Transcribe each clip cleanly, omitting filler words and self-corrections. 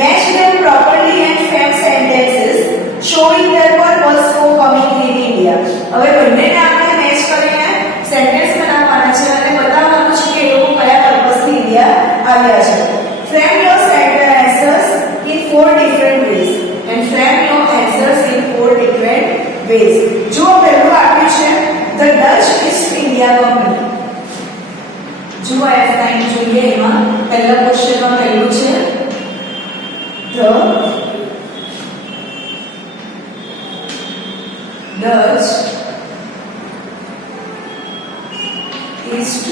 Match them properly and frame sentences showing their purpose for coming in India. હવે બંનેને આપણે મેચ કરીને સેન્ટેન્સ બનાવવાના છે અને બતાવવાનું છે કે એ લોકો કયા પર્પસથી ઇન્ડિયા આવ્યા છે. Frame your answers in 4 different ways and frame your answers in 4 different ways. જો પહેલું આપ્યું છે The Dutch East India Company. જો F9 જોઈએ એમાં પહેલા ક્વેશ્ચનમાં પહેલું છે The Dutch East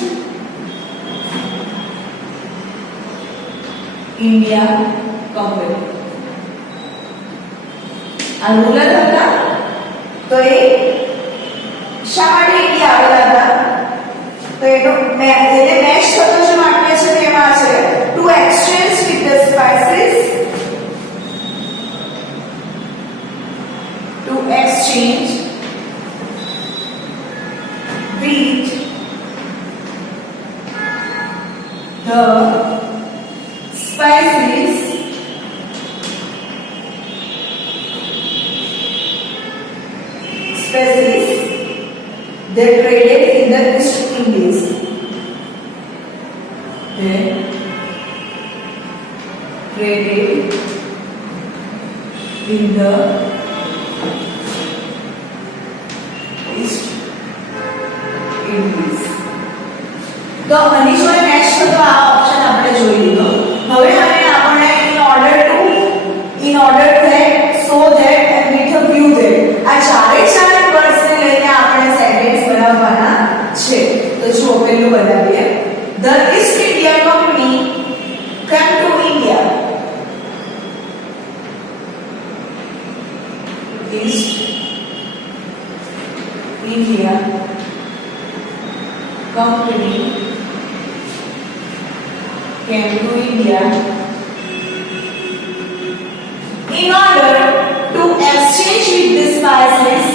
India Company. આ રૂલર હતા તો એ શા માટે ઇન્ડિયા આવેલા હતા તો એને મેચ થતો છે માટે છે તેમાં છે to exchange with the spices to exchange with the spices they traded in the East Indies. They traded in the East Indies. તો આની જોડે મેચ થતો આ ઓપ્શન આપણે જોઈ લીધો. હવે આને આપણે in order that so that and with a view that આ ચારે ચાર વર્ડ્સને લઈને આપણે સેન્ટેન્સ બનાવવાના છે. તો જો પહેલું બનાવીએ The East India Company came to India. East India Company came to India in order to exchange with the spices.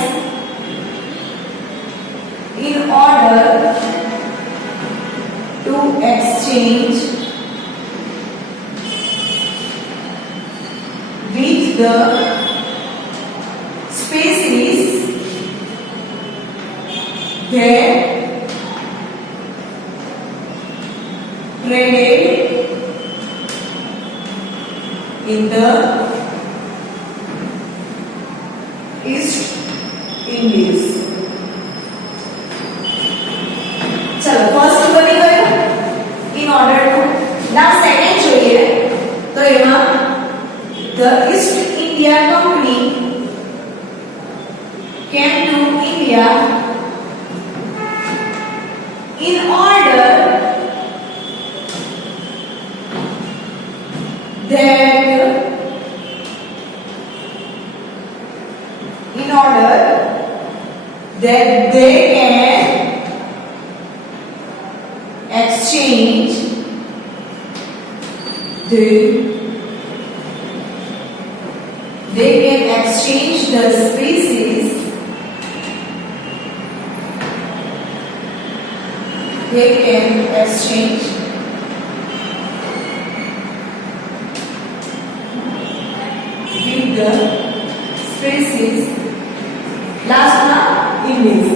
In order to exchange with the species that traded in the East Indies. चलो फर्स्ट बनी गयो in order to. now second જોઈએ તો એમાં the East India Company came to India in order that they can exchange the species with the species last na Indies.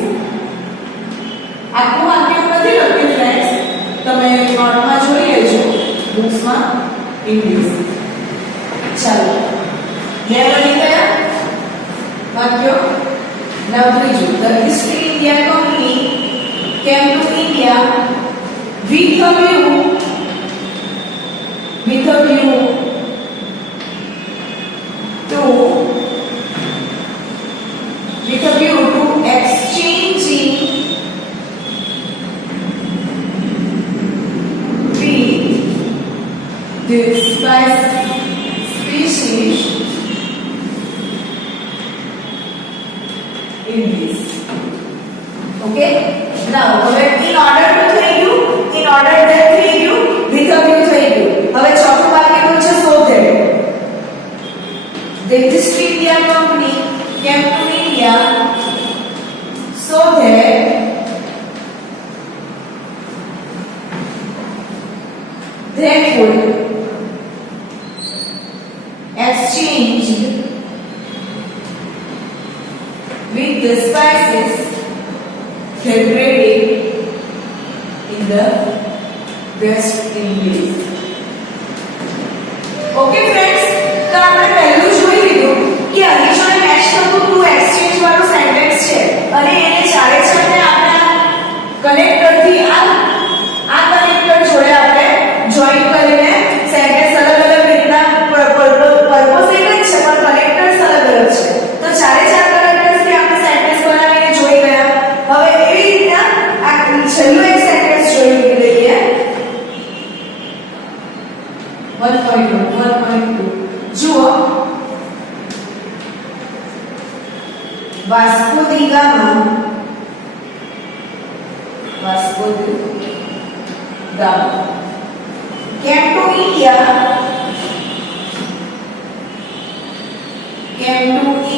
આખું વાક્ય નથી લખ્યું ફ્રેન્ડ્સ, તમે નોટમાં જોઈ લેજો બુક્સમાં ઇંગ્લિશ. ચાલો બે બની ગયા વાક્યો. now ત્રીજું The East India Company came to India with a view to exchanging with the species in this. Okay, now in order to થઈ ગયું, in order that થઈ ગયું, with a view થઈ ગયું. હવે ચોથું વાક્ય શું છે? so that the East India Company came to India so that they could exchanged with the spices celebrated in the West Indies. Okay friends, તો આપણે પહેલું જોઈ લીધું કે અહીં જો મેચ થતું ટુ એક્સચેન્જ વાળું સેન્ટેન્સ છે અને એને ચારે ચારને આપણા કનેક્ટર થી આ કનેક્ટર જોડે આપણે જોઈન કરીને સેન્ટેન્સ અલગ અલગ રીતના પર્પસ એક જ છે પણ કનેક્ટર્સ અલગ અલગ છે. તો ચારે ચાર કનેક્ટર્સ થી આપણે સેન્ટેન્સ બનાવીને જોઈ ગયા. હવે એવી રીતના આ છેલ્લું એક સેન્ટેન્સ જોઈ લઈએ. 1.2 જુઓ, વાસ્કો દી gamma came to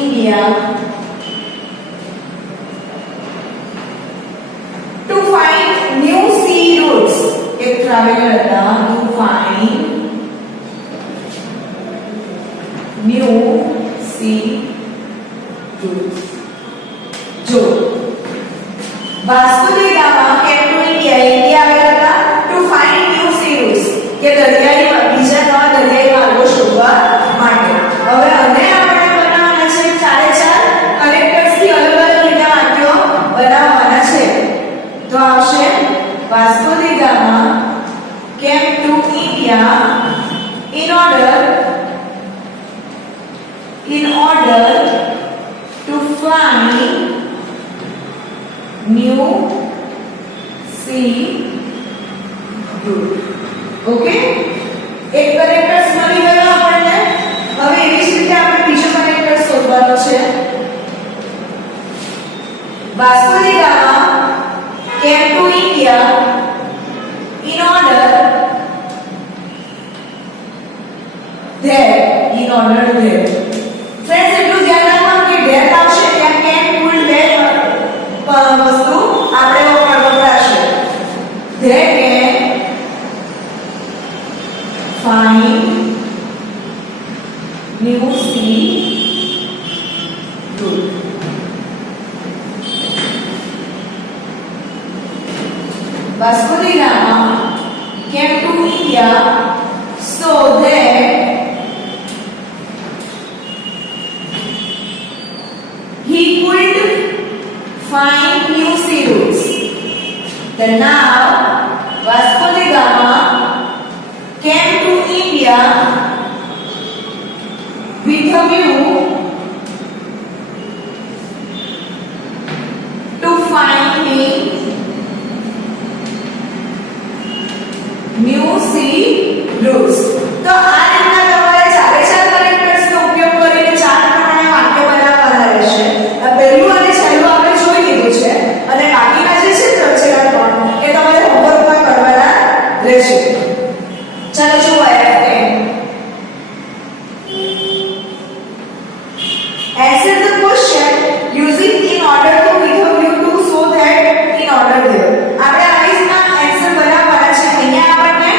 India to find new sea routes. एक traveler था to find new sea routes. जो वास्को दी गामा came to India आया था to find new sea routes કે દરિયાઈ બીજા નવા દરિયાઈ માર્ગો શોધવા માટે. હવે અને આપણે બનાવવાના છે ચારે ચાર કનેક્ટર્સ થી અલગ અલગ રીતે વાક્યો બનાવવાના છે. તો આવશે વાસ્કો દી gamma came to India in order to find new sea route. Okay, एक कनेक्टर्स મળી ગયો આપણને. હવે એવી જ રીતે આપણે બીજો કનેક્ટર શોધવાનો છે. વાસ્કો દી gamma came to India in order there. Friends એટલું ધ્યાન રાખવાનું કે there આવશે ત્યાં can could there વસ્તુ આપણે વપરાશે. there can find new sea route. Vasco da Gama came to India so that he could find new sea routes. Then now Vasco da Gama came to India with a view to finding new sea routes. તો આ રીતના તમારે ચારે ચાર કનેક્ટર્સ નો ઉપયોગ કરીને ચાર પ્રમાણે વાક્ય બનાવવાના રહેશે. આ પહેલું અને છેલ્લું આપણે જોઈ લીધું છે અને બાકીના જે છે છેલ્લા ત્રણ એ તમારે હોમવર્કમાં કરવાના રહેશે. चलो जो answer the question using in order to with a view to so that in order there. આપણે આ રીતના આન્સર બનાવવાના છે. અહીંયા આપણને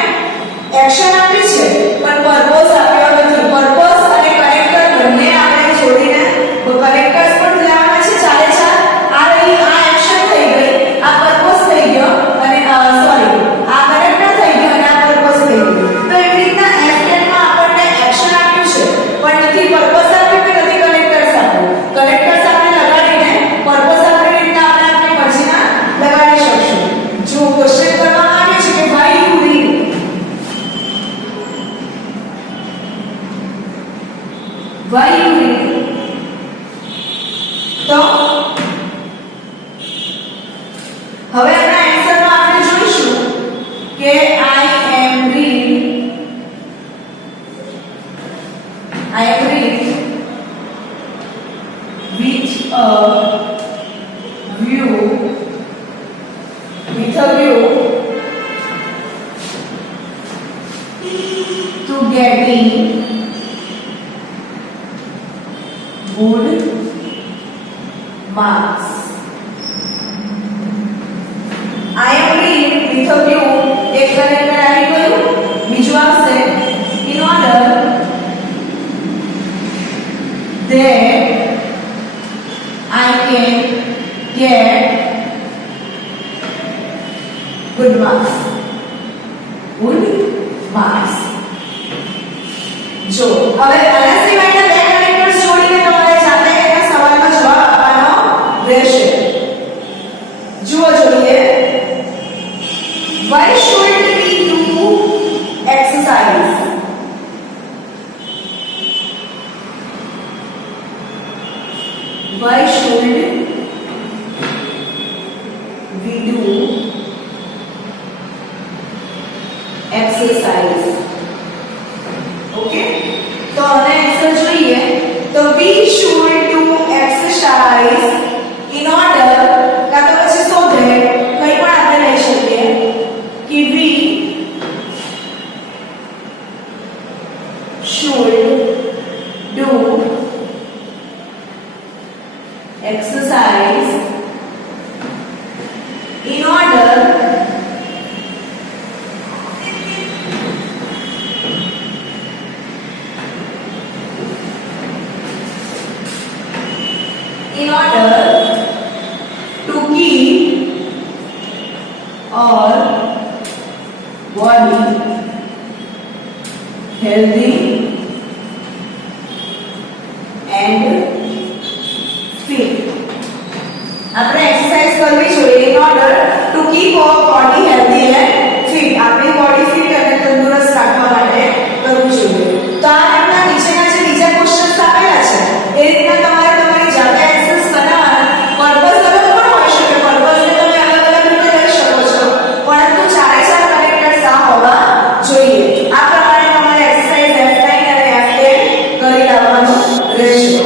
એક્શન આપી છે પણ પર્પસ આપ્યો નથી. પર્પસ અને કનેક્ટર બંને આપણે જોડીને કનેક્ટર્સ પણ લેવાના છે ચારે ચાર. આ રહી આ એક્શન થઈ ગઈ, આ પર્પસ થઈ ગયો અને સોરી આ કનેક્ટર થઈ ગયો અને આ પર્પસ થઈ ગયો. તો એવી રીતના F10 માં આપણને એક્શન આપ્યું છે પણ નથી પર્પસ આપ્યું કે નથી કનેક્ટર્સ આપ્યું. કનેક્ટર્સ આપણે લગાડીને પર્પસ આપણી રીતના આપણે આપણી મરજીના લગાડી શકશું. જો ક્વેશ્ચન કરવામાં આવે છે કે why you read, why you read, તો હવે આપણા આન્સરમાં આપણે જોઈશું કે I am read with a view to getting good marks. I am read with a view, એક કનેક્ટર આવી ગયું. બીજું આવશે in order that I can get good marks. Good marks. જો હવે આના સિવાયના બે કનેક્ટર્સ જોડીને તમારે જાતે એના સવાલનો જવાબ આપવાનો રહેશે. જુઓ જોઈએ. Why should we do exercise? Why should we do exercise? Okay, तो हमने आंसर જોઈએ. तो we should do exercise in order का तो પછી શોધે કઈ પણ આપણે લઈ શકીએ कि we should do exercise in order to keep our body healthy and fit. આપણે એક્સરસાઇઝ કરવી જોઈએ in order to keep our body healthy and fit. આપણી બોડી ફિટ અને તંદુરસ્ત રાખવા માટે કરવું જોઈએ. તો આ રીતના નીચેના જે બીજા ક્વેશ્ચન્સ આપેલા છે એ રીતના તમારે તમારી જાતે એક્સરસાઇઝ બનાવવાના. પર્પસ અલગ પણ હોઈ શકે. પર્પસને તમે અલગ અલગ રીતે લઈ શકો છો, પરંતુ ચારે ચાર કનેક્ટર્સ આ હોવા જોઈએ. આ પ્રમાણે તમારે એક્સરસાઇઝ F9 અને F10 કરી લાવવાનું રહેશે.